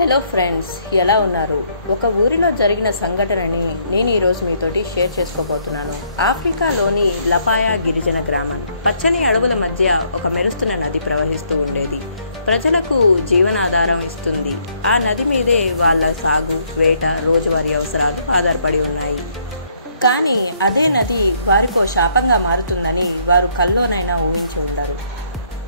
Hello friends, ఎలా ఉన్నారు? ఒక ఊరిలో జరిగిన సంఘటనని నేను ఈరోజు మీతోటి షేర్ చేసుకోబోతున్నాను. ఆఫ్రికాలోని లపాయా గిరిజన గ్రామం. పచ్చని అడవుల మధ్య ఒక మెరుస్తున్న నది ప్రవహిస్తూ ఉండేది. ప్రజలకు జీవనాధారం ఇస్తుంది. ఆ నది మీదే వాళ్ళ సాగు, వేట, రోజువారీ అవసరాలు ఆధారపడి ఉన్నాయి. కానీ అదే నది వారికో శాపంగా మారుతుందని వారు కల్లోనైనా ఊహించి ఉంటారు.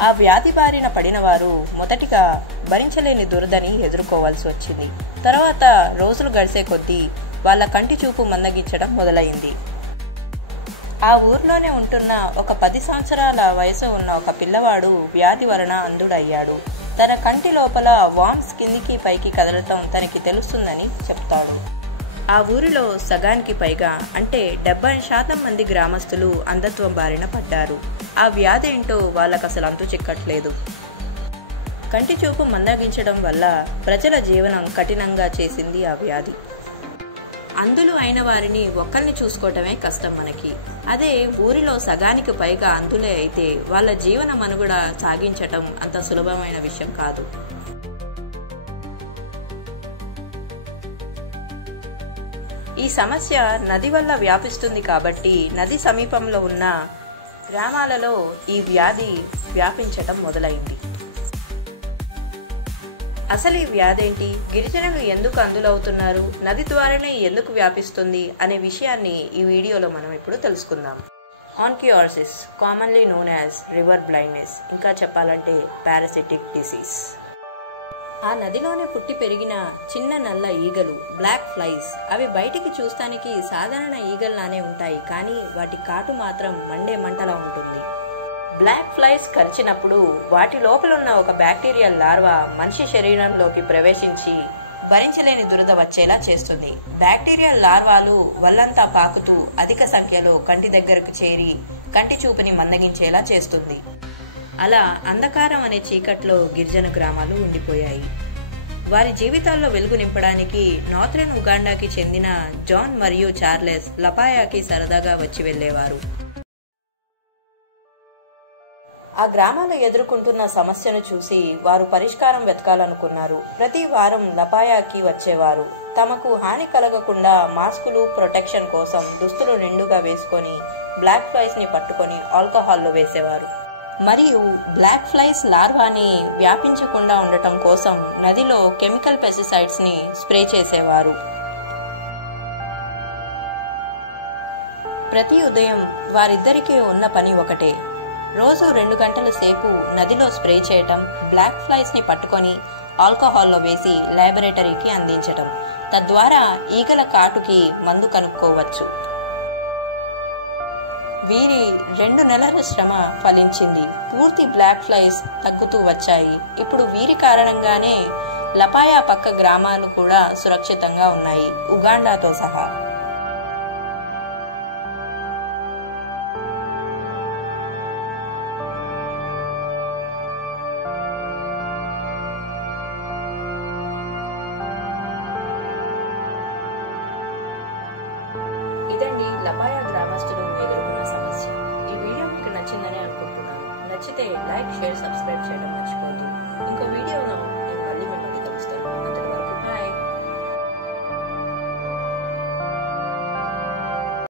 ఆ వ్యాధి బారిన పడిన వారు మొదటిగా భరించలేని దురదని ఎదుర్కోవాల్సి వచ్చింది. తర్వాత రోజులు గడిచే కొద్దీ వాళ్ళ కంటి చూపు మందగించడం మొదలైంది. ఆ ఊర్లోనే ఉంటున్న ఒక 10 సంవత్సరాల వయసు ఉన్న ఒక పిల్లవాడు వ్యాధి వలన అంధుడయ్యాడు. తన కంటి లోపల వామ్స్ కిందికి పైకి కదలటం తనకి తెలుస్తుందని చెప్తాడు. ఆ ఊరిలో సగానికి పైగా అంటే 70% మంది గ్రామస్తులు అంధత్వం బారిన పడ్డారు. ఆ వ్యాధి ఏంటో వాళ్ళకు అసలు అంతు చిక్కట్లేదు. కంటి చూపు మందగించడం వల్ల ప్రజల జీవనం కఠినంగా చేసింది ఆ వ్యాధి. అంధులు అయిన వారిని ఒక్కరిని చూసుకోవటమే కష్టం మనకి. అదే ఊరిలో సగానికి పైగా అంధులే అయితే వాళ్ళ జీవన మనుగడ సాగించటం అంత సులభమైన విషయం కాదు. ఈ సమస్య నది వల్ల వ్యాపిస్తుంది కాబట్టి నది సమీపంలో ఉన్న గ్రామాలలో ఈ వ్యాధి వ్యాపించటం మొదలైంది. అసలు ఈ వ్యాధి ఏంటి? గిరిజనులు ఎందుకు అంధులవుతున్నారు? నది ద్వారానే ఎందుకు వ్యాపిస్తుంది అనే విషయాన్ని ఈ వీడియోలో మనం ఇప్పుడు తెలుసుకుందాం. Onchocerciasis, commonly known as river blindness, ఇంకా చెప్పాలంటే పారాసిటిక్ డిసీజ్. ఆ నదిలోనే పుట్టి పెరిగిన చిన్న నల్ల ఈగలు, బ్లాక్ ఫ్లైస్. అవి బయటికి చూస్తానికి సాధారణ ఈగల్లానే ఉంటాయి, కానీ వాటి కాటు మాత్రం మండే మంటలా ఉంటుంది. బ్లాక్ ఫ్లైస్ కరిచినప్పుడు వాటి లోపల ఉన్న ఒక బ్యాక్టీరియల్ లార్వా మనిషి శరీరంలోకి ప్రవేశించి భరించలేని దురద వచ్చేలా చేస్తుంది. బ్యాక్టీరియల్ లార్వాలు వల్లంతా పాకుతూ అధిక సంఖ్యలో కంటి దగ్గరకు చేరి కంటి చూపుని మందగించేలా చేస్తుంది. అలా అంధకారం అనే చీకట్లో గిరిజన గ్రామాలు ఉండిపోయాయి. వారి జీవితాల్లో వెలుగు నింపడానికి నార్థరన్ ఉగాండాకి చెందిన జాన్ మరియు చార్లెస్ లపాయాకి సరదాగా వచ్చి వెళ్లేవారు. ఆ గ్రామాలు ఎదుర్కొంటున్న సమస్యను చూసి వారు పరిష్కారం వెతకాలనుకున్నారు. ప్రతి వారం లపాయాకి వచ్చేవారు. తమకు హాని కలగకుండా మాస్కులు, ప్రొటెక్షన్ కోసం దుస్తులు నిండుగా వేసుకొని బ్లాక్ ఫ్లైస్ ని పట్టుకొని ఆల్కహాల్లో వేసేవారు. మరియు బ్లాక్ ఫ్లైస్ లార్వాని వ్యాపించకుండా ఉండటం కోసం నదిలో కెమికల్ పెస్టిసైడ్స్ ని స్ప్రే చేసేవారు. ప్రతి ఉదయం వారిద్దరికీ ఉన్న పని ఒకటే. రోజు 2 గంటల సేపు నదిలో స్ప్రే చేయటం, బ్లాక్ ఫ్లైస్ ని పట్టుకొని ఆల్కహాల్లో వేసి ల్యాబొరేటరీకి అందించటం. తద్వారా ఈగల కాటుకి మందు కనుక్కోవచ్చు. వీరి 2 నెలల శ్రమ ఫలించింది. పూర్తి బ్లాక్ ఫ్లైస్ తగ్గుతూ వచ్చాయి. ఇప్పుడు వీరి కారణంగానే లపాయా పక్క గ్రామాలు కూడా సురక్షితంగా ఉన్నాయి, ఉగాండాతో సహా. ఇదండి లపాయా గ్రామస్తులు ఎదుర్కొన్న సమస్య. ఈ వీడియో మీకు నచ్చిందని అనుకుంటున్నాను. నచ్చితే లైక్, షేర్, సబ్స్క్రైబ్ చేయడం